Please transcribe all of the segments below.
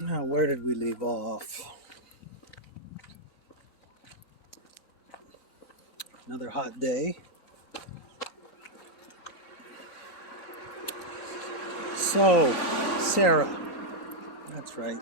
Now, where did we leave off? Another hot day. So, Sarah. That's right.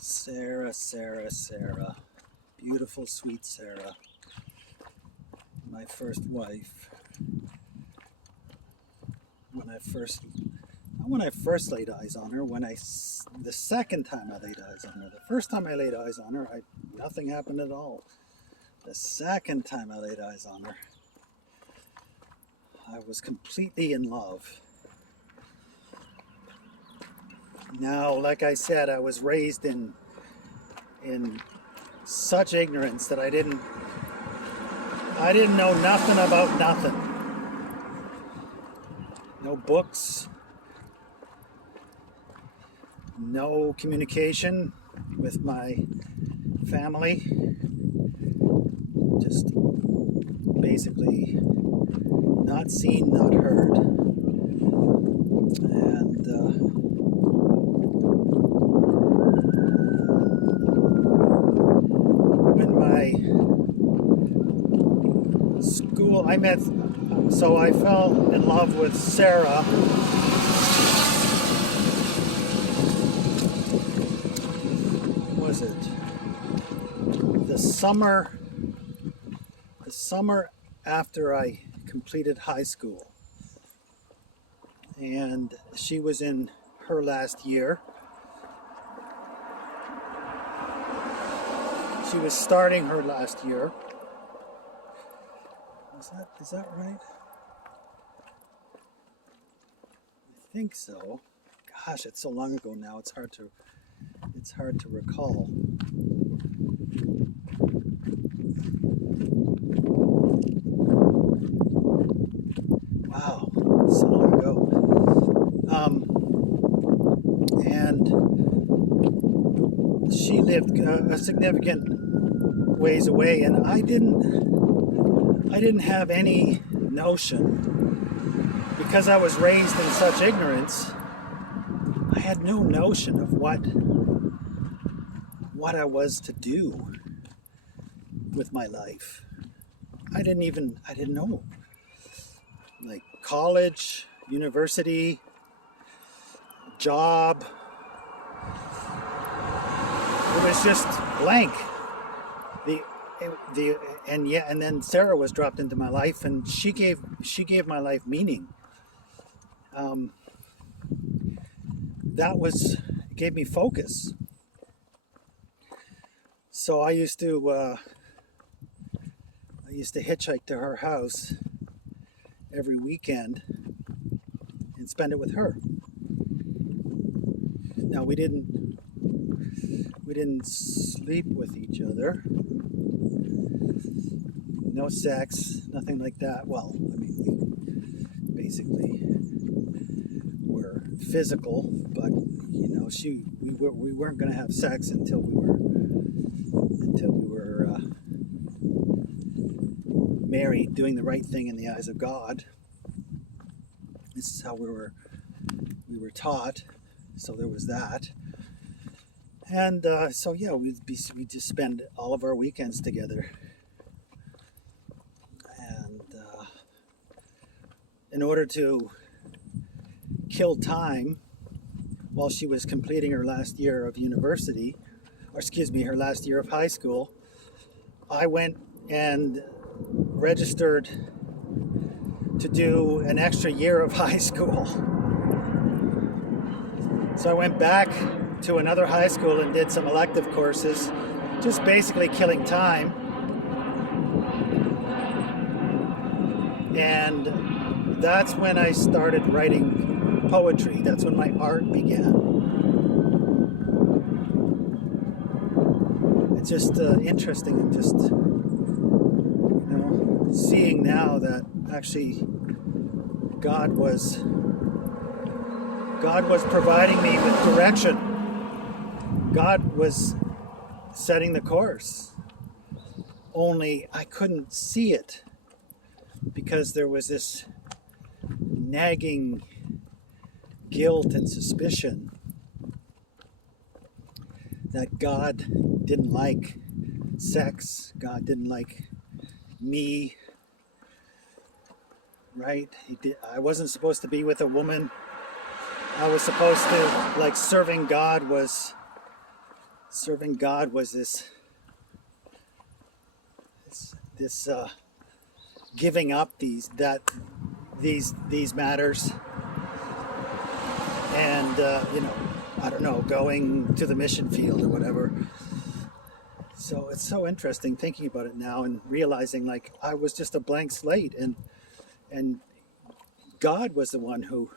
Sarah. Beautiful, sweet Sarah. My first wife. Not when I first laid eyes on her, the second time I laid eyes on her. The first time I laid eyes on her, nothing happened at all. The second time I laid eyes on her, I was completely in love. Now, like I said, I was raised in such ignorance that I didn't know nothing about nothing. No books, no communication with my family. Just basically not seen, not heard. And when my school, so I fell in love with Sarah was it the summer after I completed high school, and she was in her last year. She was starting her last year. Is that right? I think so. Gosh, it's so long ago now. It's hard to recall. Wow, so long ago. And she lived a significant ways away, and I didn't have any notion, because I was raised in such ignorance. I had no notion of what I was to do with my life. I didn't know. Like college, university, job. It was just blank. And then Sarah was dropped into my life, and she gave my life meaning. Gave me focus. So I used to hitchhike to her house every weekend and spend it with her. Now we didn't sleep with each other. No sex, nothing like that. Well, I mean, we basically were physical, but we weren't going to have sex until we were married, doing the right thing in the eyes of God. This is how we were taught. So there was that. And so yeah, we'd just spend all of our weekends together. And in order to kill time while she was completing her last year of university, her last year of high school, I went and registered to do an extra year of high school. So I went back to another high school and did some elective courses, just basically killing time. And that's when I started writing poetry. That's when my art began. It's just interesting, and just seeing now that actually God was providing me with direction. God was setting the course. Only I couldn't see it because there was this nagging guilt and suspicion that God didn't like sex, God didn't like me, right? I wasn't supposed to be with a woman. I was supposed to, like, serving God was this giving up these matters, and I don't know, going to the mission field or whatever. So it's so interesting thinking about it now and realizing, like, I was just a blank slate, and God was the one who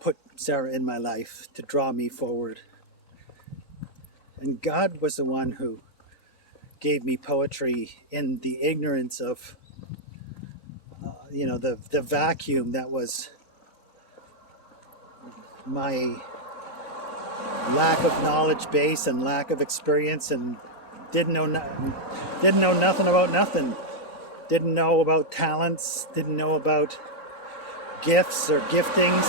put Sarah in my life to draw me forward. And God was the one who gave me poetry in the ignorance of, the vacuum that was my lack of knowledge base and lack of experience, and didn't know nothing about nothing. Didn't know about talents, didn't know about gifts or giftings,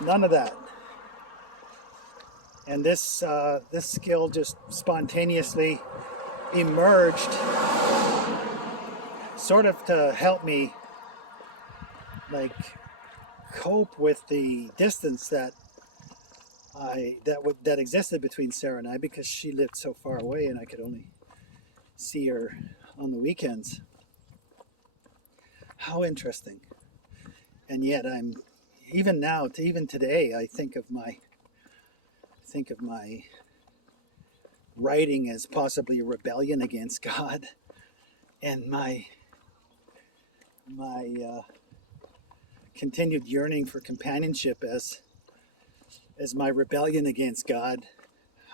none of that. And this skill just spontaneously emerged, sort of to help me, like, cope with the distance that existed between Sarah and I, because she lived so far away and I could only see her on the weekends. How interesting. And yet even today, I think of my writing as possibly a rebellion against God, and my continued yearning for companionship as my rebellion against God.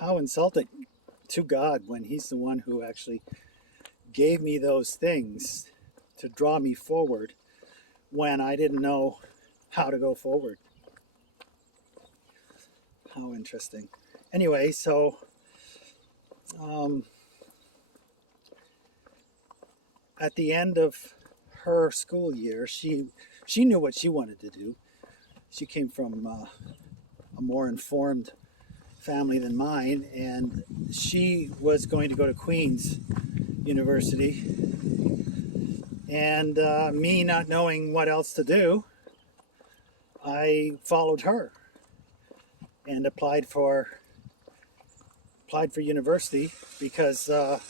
How insulting to God when He's the one who actually gave me those things to draw me forward when I didn't know how to go forward. How interesting. Anyway, so at the end of her school year, she knew what she wanted to do. She came from a more informed family than mine, and she was going to go to Queen's University. And me not knowing what else to do, I followed her and applied for university, because I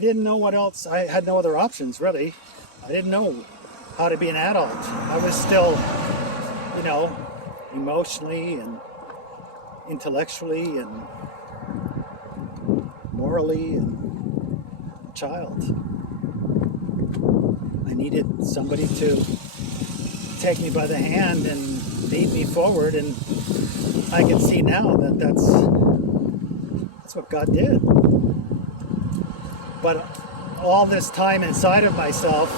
didn't know what else. I had no other options, really. I didn't know how to be an adult. I was still, emotionally and intellectually and morally and a child. I needed somebody to take me by the hand and lead me forward, and I can see now that that's what God did. But all this time inside of myself,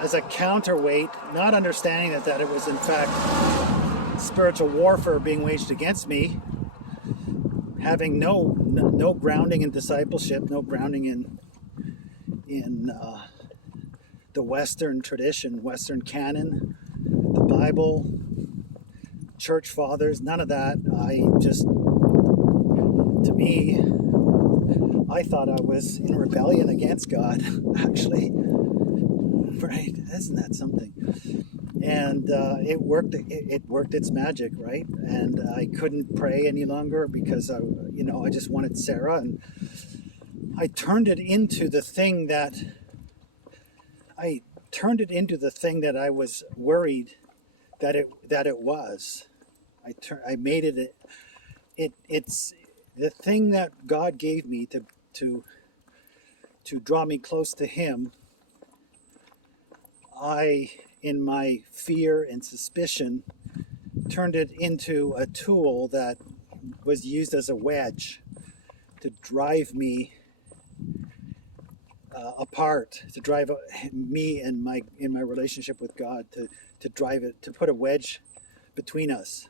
as a counterweight, not understanding that it was in fact spiritual warfare being waged against me, having no grounding in discipleship, no grounding in the Western tradition, Western canon, the Bible, church fathers, none of that. I thought I was in rebellion against God, actually. Right? Isn't that something? And it worked its magic, right? And I couldn't pray any longer because I just wanted Sarah, and I turned it into the thing that I was worried that it was. I made it. It's the thing that God gave me to draw me close to Him. I, in my fear and suspicion, turned it into a tool that was used as a wedge to drive me apart, to drive me and in my relationship with God, to drive it, to put a wedge between us.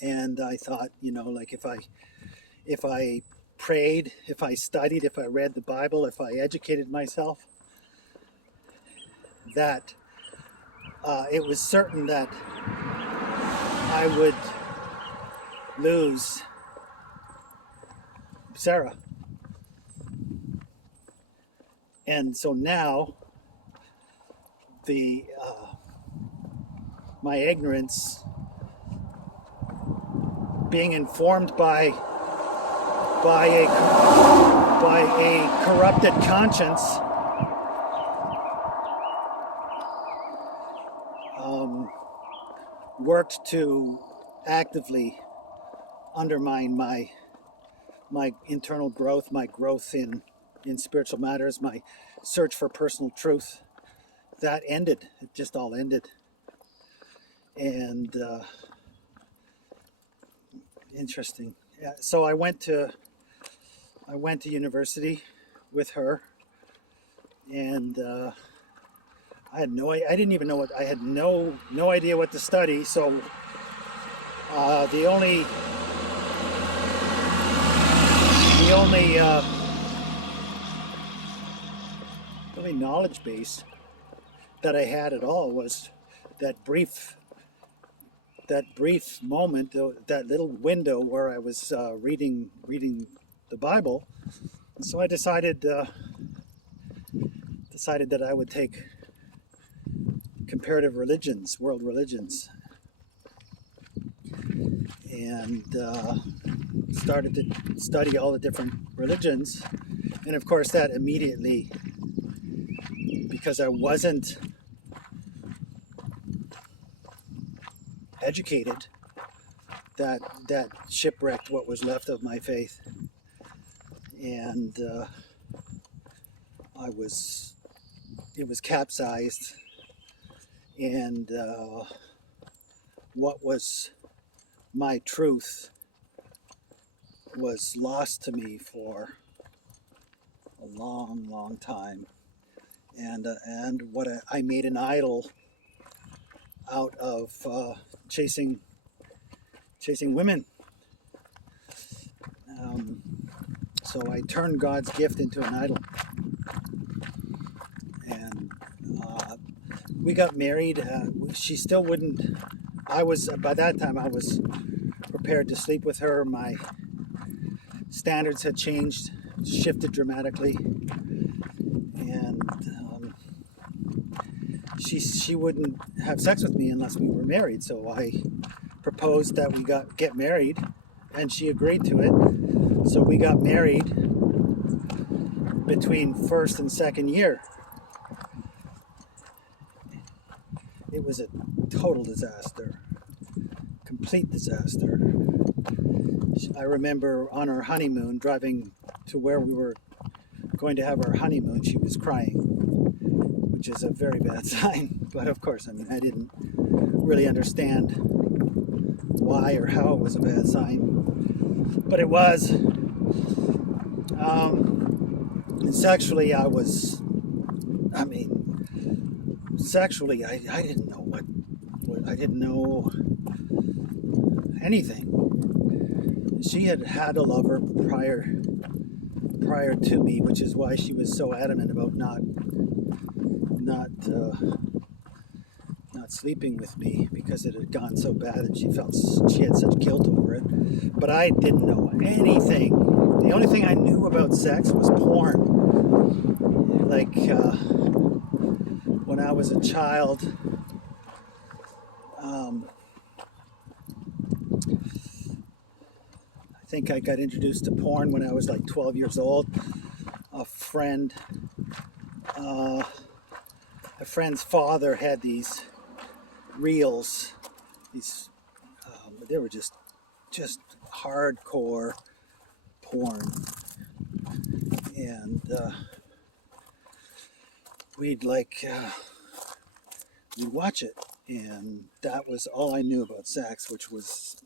And I thought, like, if I prayed, if I studied, if I read the Bible, if I educated myself, that it was certain that I would lose Sarah. And so now the my ignorance, being informed by a corrupted conscience, worked to actively undermine my internal growth, my growth in spiritual matters, my search for personal truth. That ended. It just all ended. And interesting. Yeah, so I went to university with her, and I didn't even know what I had no idea what to study. So the only knowledge base that I had at all was that brief moment, that little window where I was reading the Bible. And so I decided that I would take comparative religions, world religions, and started to study all the different religions. And of course, that immediately, because I wasn't educated, that shipwrecked what was left of my faith. And it was capsized, and what was my truth was lost to me for a long time. And what I made an idol out of chasing women. So I turned God's gift into an idol, and we got married. She still wouldn't. By that time I was prepared to sleep with her. My standards had changed, shifted dramatically, and she wouldn't have sex with me unless we were married. So I proposed that we get married, and she agreed to it. So we got married between first and second year. It was a total disaster, complete disaster. I remember on our honeymoon, driving to where we were going to have our honeymoon, she was crying, which is a very bad sign. But of course, I mean, I didn't really understand why or how it was a bad sign, but it was. And sexually, I didn't know what I didn't know anything. She had a lover prior to me, which is why she was so adamant about not sleeping with me, because it had gone so bad and she felt she had such guilt over it. But I didn't know anything. The only thing I knew about sex was porn. Like when I was a child, I think I got introduced to porn when I was like 12 years old. A friend's father had these reels. They were just hardcore porn, and we'd watch it, and that was all I knew about sex, which was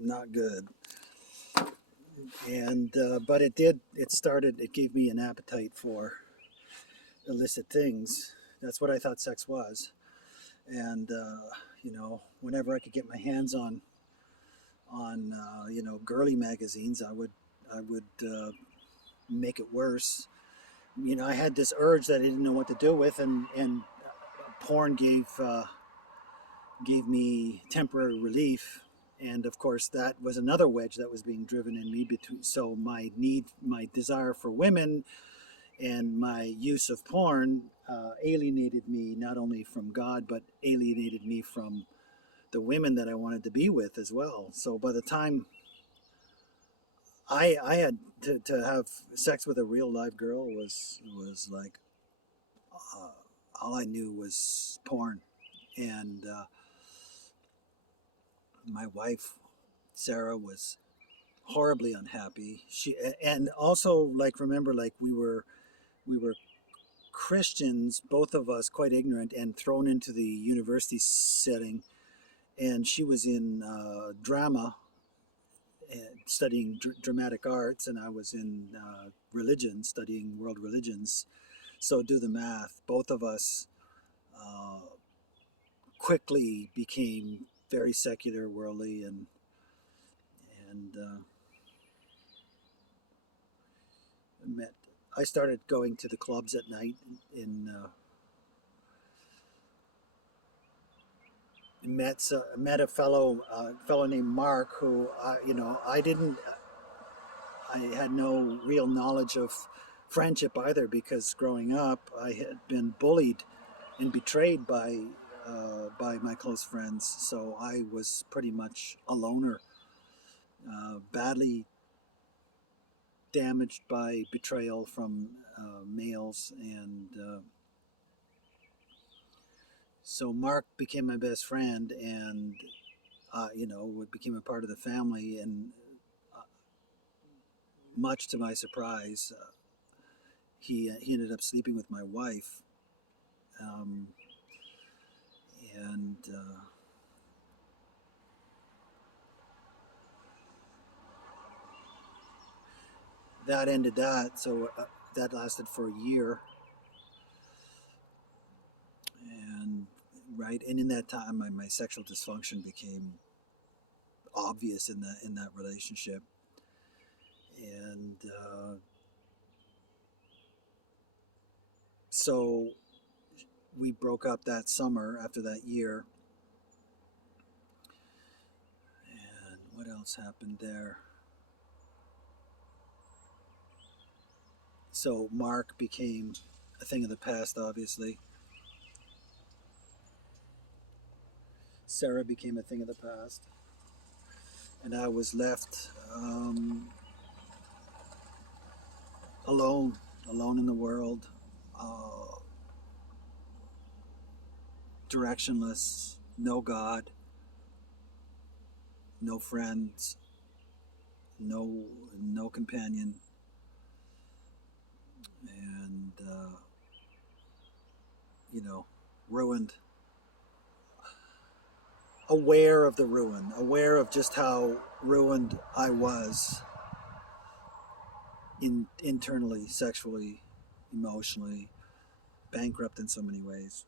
not good. And but it gave me an appetite for illicit things. That's what I thought sex was. And whenever I could get my hands on girly magazines, I would make it worse. I had this urge that I didn't know what to do with, and porn gave gave me temporary relief. And of course, that was another wedge that was being driven in me between. So my desire for women and my use of porn alienated me not only from God, but alienated me from the women that I wanted to be with as well. So by the time I had to have sex with a real live girl was like uh, all I knew was porn, and my wife Sarah was horribly unhappy. She and also like remember like we were Christians, both of us quite ignorant and thrown into the university setting, and she was in drama and studying dramatic arts, and I was in religion studying world religions. So do the math. Both of us uh, quickly became very secular, worldly, and met. I started going to the clubs at night in met a fellow named Mark who I didn't I had no real knowledge of friendship either because growing up I had been bullied and betrayed by my close friends, so I was pretty much a loner, badly damaged by betrayal from males, and so Mark became my best friend, and it became a part of the family, and uh, much to my surprise, he ended up sleeping with my wife, um, and that ended that. So that lasted for a year, and right, and in that time, my sexual dysfunction became obvious in that relationship, and so we broke up that summer after that year. And what else happened there? So Mark became a thing of the past, obviously. Sarah became a thing of the past, and I was left alone, alone in the world, uh, directionless, no God, no friends, no companion, and ruined. Aware of the ruin, aware of just how ruined I was internally, sexually, emotionally, bankrupt in so many ways.